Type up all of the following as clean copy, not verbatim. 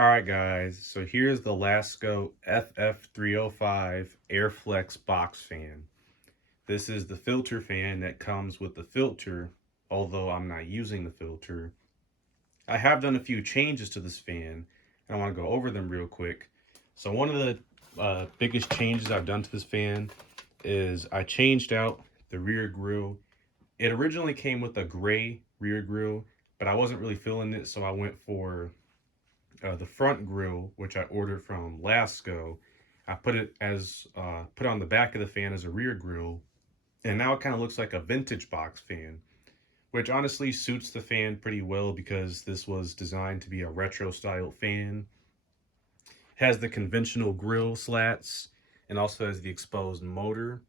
Alright guys, so here's the Lasko FF305 Airflex box fan. This is the filter fan that comes with the filter, although I'm not using the filter. I have done a few changes to this fan, and I want to go over them real quick. So one of the biggest changes I've done to this fan is I changed out the rear grille. It originally came with a gray rear grille, but I wasn't really feeling it, so I went for the front grill, which I ordered from Lasko. I put it on the back of the fan as a rear grill, and now it kind of looks like a vintage box fan, which honestly suits the fan pretty well because this was designed to be a retro style fan. It has the conventional grill slats and also has the exposed motor.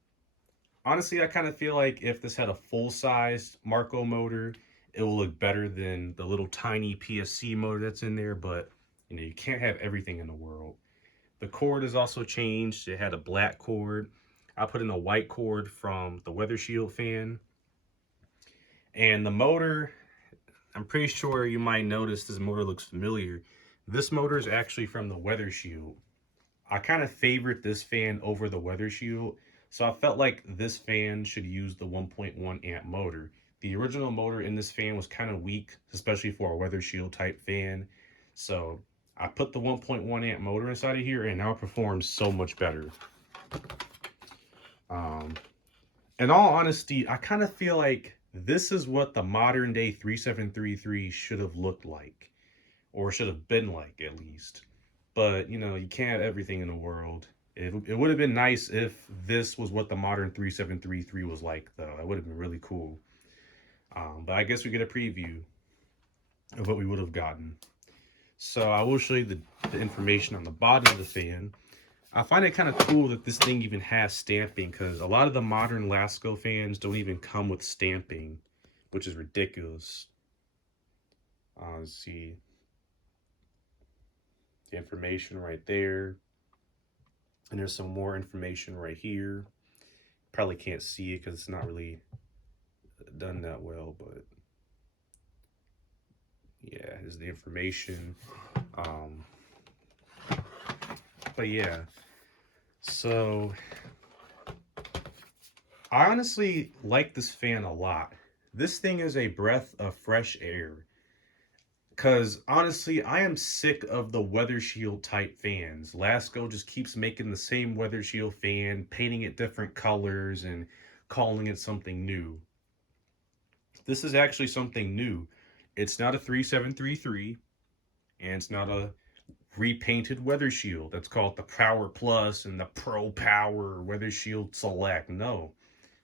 Honestly, I kind of feel like if this had a full-sized Marco motor, it will look better than the little tiny PSC motor that's in there, but you can't have everything in the world. The cord is also changed. It had a black cord. I put in a white cord from the Weather Shield fan. And the motor, I'm pretty sure you might notice this motor looks familiar. This motor is actually from the Weather Shield. I kind of favored this fan over the Weather Shield, so I felt like this fan should use the 1.1 amp motor. The original motor in this fan was kind of weak, especially for a Weather Shield type fan. So I put the 1.1 amp motor inside of here and now it performs so much better. In all honesty, I kind of feel like this is what the modern day 3733 should have looked like, or should have been like at least. But you can't have everything in the world. It would have been nice if this was what the modern 3733 was like, though. That would have been really cool. But I guess we get a preview of what we would have gotten. So I will show you the information on the bottom of the fan. I find it kind of cool that this thing even has stamping, because a lot of the modern Lasko fans don't even come with stamping, which is ridiculous. Let's see. The information right there. And there's some more information right here. Probably can't see it because it's not really done that well, but yeah, here's the information. But yeah, so I honestly like this fan a lot. This thing is a breath of fresh air. Because honestly, I am sick of the Weather Shield type fans. Lasko just keeps making the same Weather Shield fan, painting it different colors and calling it something new. This is actually something new. It's not a 3733, and it's not a repainted Weather Shield. That's called the Power Plus and the Pro Power Weather Shield Select. No,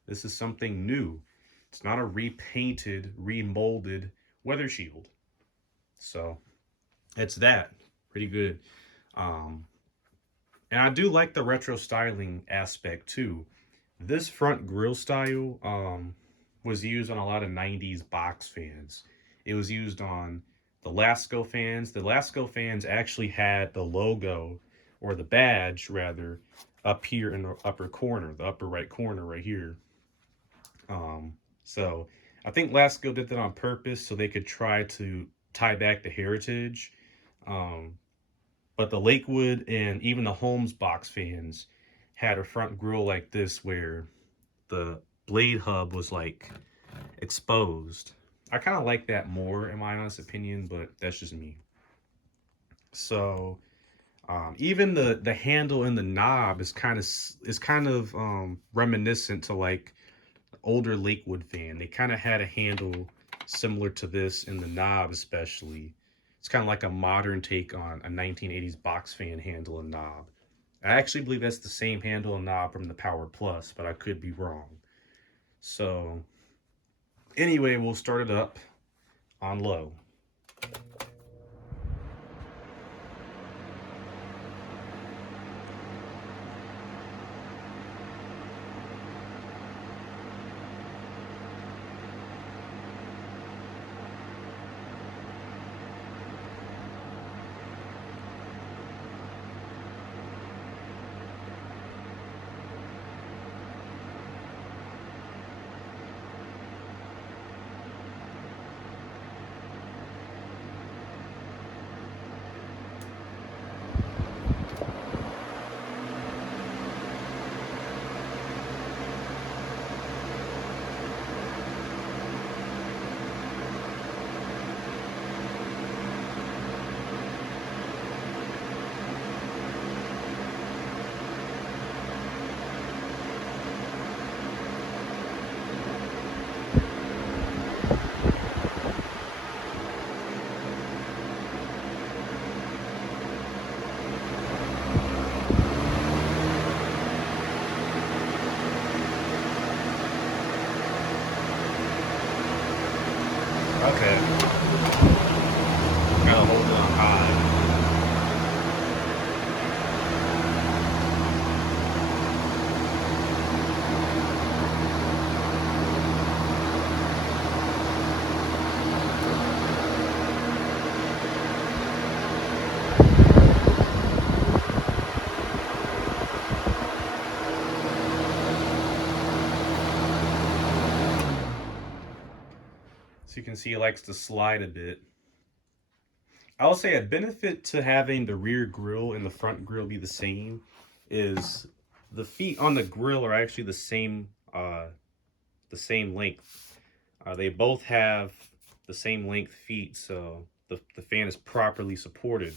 this is something new. It's not a repainted, remolded Weather Shield. So it's that. Pretty good. And I do like the retro styling aspect too. This front grille style was used on a lot of 90s box fans. It was used on the Lasko fans. The Lasko fans actually had the logo, or the badge rather, up here in the upper corner, the upper right corner right here. So I think Lasko did that on purpose so they could try to tie back the heritage. But the Lakewood and even the Holmes box fans had a front grille like this where the blade hub was like exposed. I kind of like that more in my honest opinion, but that's just me. So even the handle and the knob is kind of reminiscent to like older Lakewood fan. They kind of had a handle similar to this in the knob especially. It's kind of like a modern take on a 1980s box fan handle and knob. I actually believe that's the same handle and knob from the Power Plus, but I could be wrong. So anyway, we'll start it up on low. So you can see it likes to slide a bit. I will say a benefit to having the rear grill and the front grill be the same is the feet on the grill are actually the same length. They both have the same length feet, so the fan is properly supported.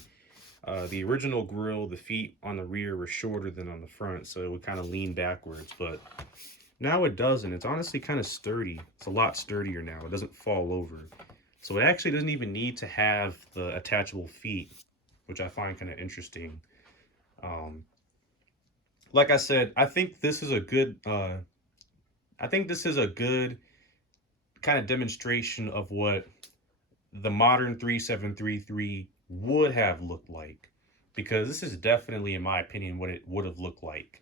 The original grill, the feet on the rear were shorter than on the front, so it would kind of lean backwards, but now it doesn't. It's honestly kind of sturdy. It's a lot sturdier now. It doesn't fall over. So it actually doesn't even need to have the attachable feet, which I find kind of interesting. Like I said, I think this is a good kind of demonstration of what the modern 3733 would have looked like, because this is definitely, in my opinion, what it would have looked like.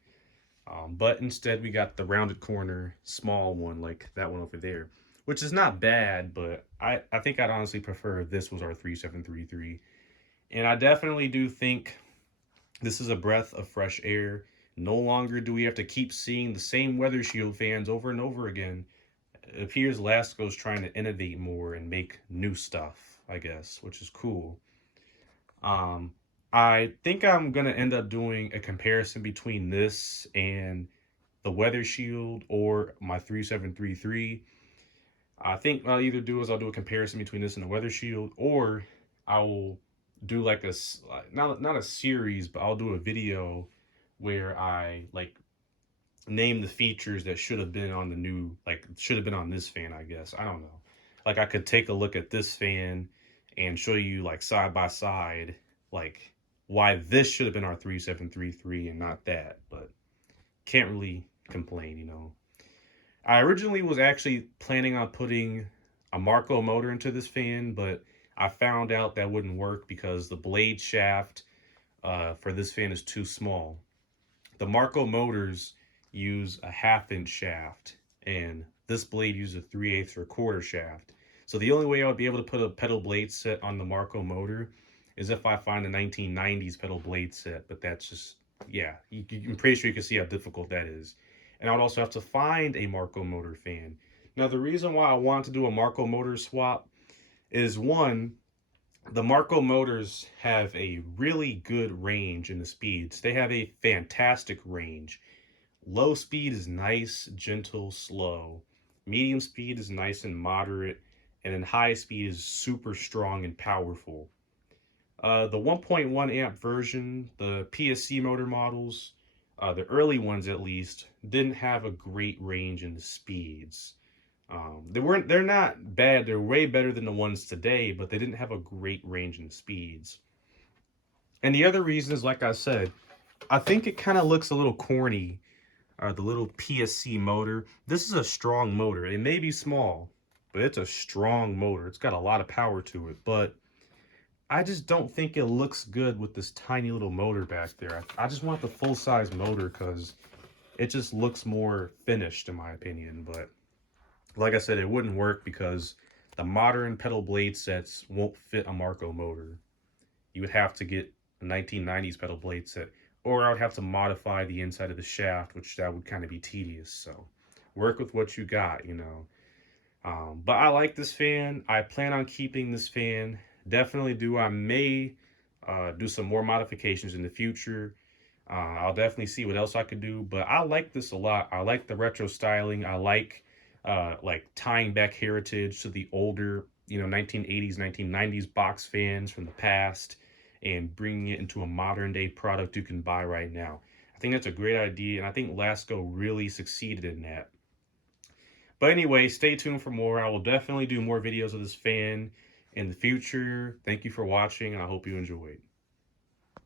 But instead we got the rounded corner small one like that one over there, which is not bad, but I think I'd honestly prefer if this was our 3733. And I definitely do think this is a breath of fresh air. No longer do we have to keep seeing the same weather shield fans over and over again. It appears Lasko's trying to innovate more and make new stuff, I guess, which is cool. I think I'm going to end up doing a comparison between this and the weather shield or my 3733. I think what I'll either do is I'll do a comparison between this and the weather shield, or I will do like a, not a series, but I'll do a video where I like name the features that should have been on the new, like should have been on this fan, I guess. I don't know. Like I could take a look at this fan and show you like side by side, like why this should have been our 3733 and not that, but can't really complain, you know. I originally was actually planning on putting a Marco motor into this fan, but I found out that wouldn't work because the blade shaft for this fan is too small. The Marco motors use a 1/2 inch shaft, and this blade uses a 3/8 or 1/4 shaft. So the only way I would be able to put a pedal blade set on the Marco motor is if I find a 1990s pedal blade set, but that's just, yeah, I'm pretty sure you can see how difficult that is. And I would also have to find a Marco motor fan. Now, the reason why I want to do a Marco motor swap is, one, the Marco motors have a really good range in the speeds. They have a fantastic range. Low speed is nice, gentle, slow. Medium speed is nice and moderate. And then high speed is super strong and powerful. The 1.1 amp version, the PSC motor models, the early ones at least, didn't have a great range in the speeds. They're not bad. They're way better than the ones today, but they didn't have a great range in speeds. And the other reason is, like I said, I think it kind of looks a little corny, the little PSC motor. This is a strong motor. It may be small, but it's a strong motor. It's got a lot of power to it, but I just don't think it looks good with this tiny little motor back there. I just want the full-size motor because it just looks more finished, in my opinion. But like I said, it wouldn't work because the modern pedal blade sets won't fit a Marco motor. You would have to get a 1990s pedal blade set, or I would have to modify the inside of the shaft, which that would kind of be tedious. So work with what you got, you know. But I like this fan. I plan on keeping this fan. Definitely do. I may do some more modifications in the future. I'll definitely see what else I could do, but I like this a lot. I like the retro styling. I like tying back heritage to the older, 1980s, 1990s box fans from the past and bringing it into a modern day product you can buy right now. I think that's a great idea, and I think Lasko really succeeded in that. But anyway, stay tuned for more. I will definitely do more videos of this fan in the future. Thank you for watching, and I hope you enjoyed.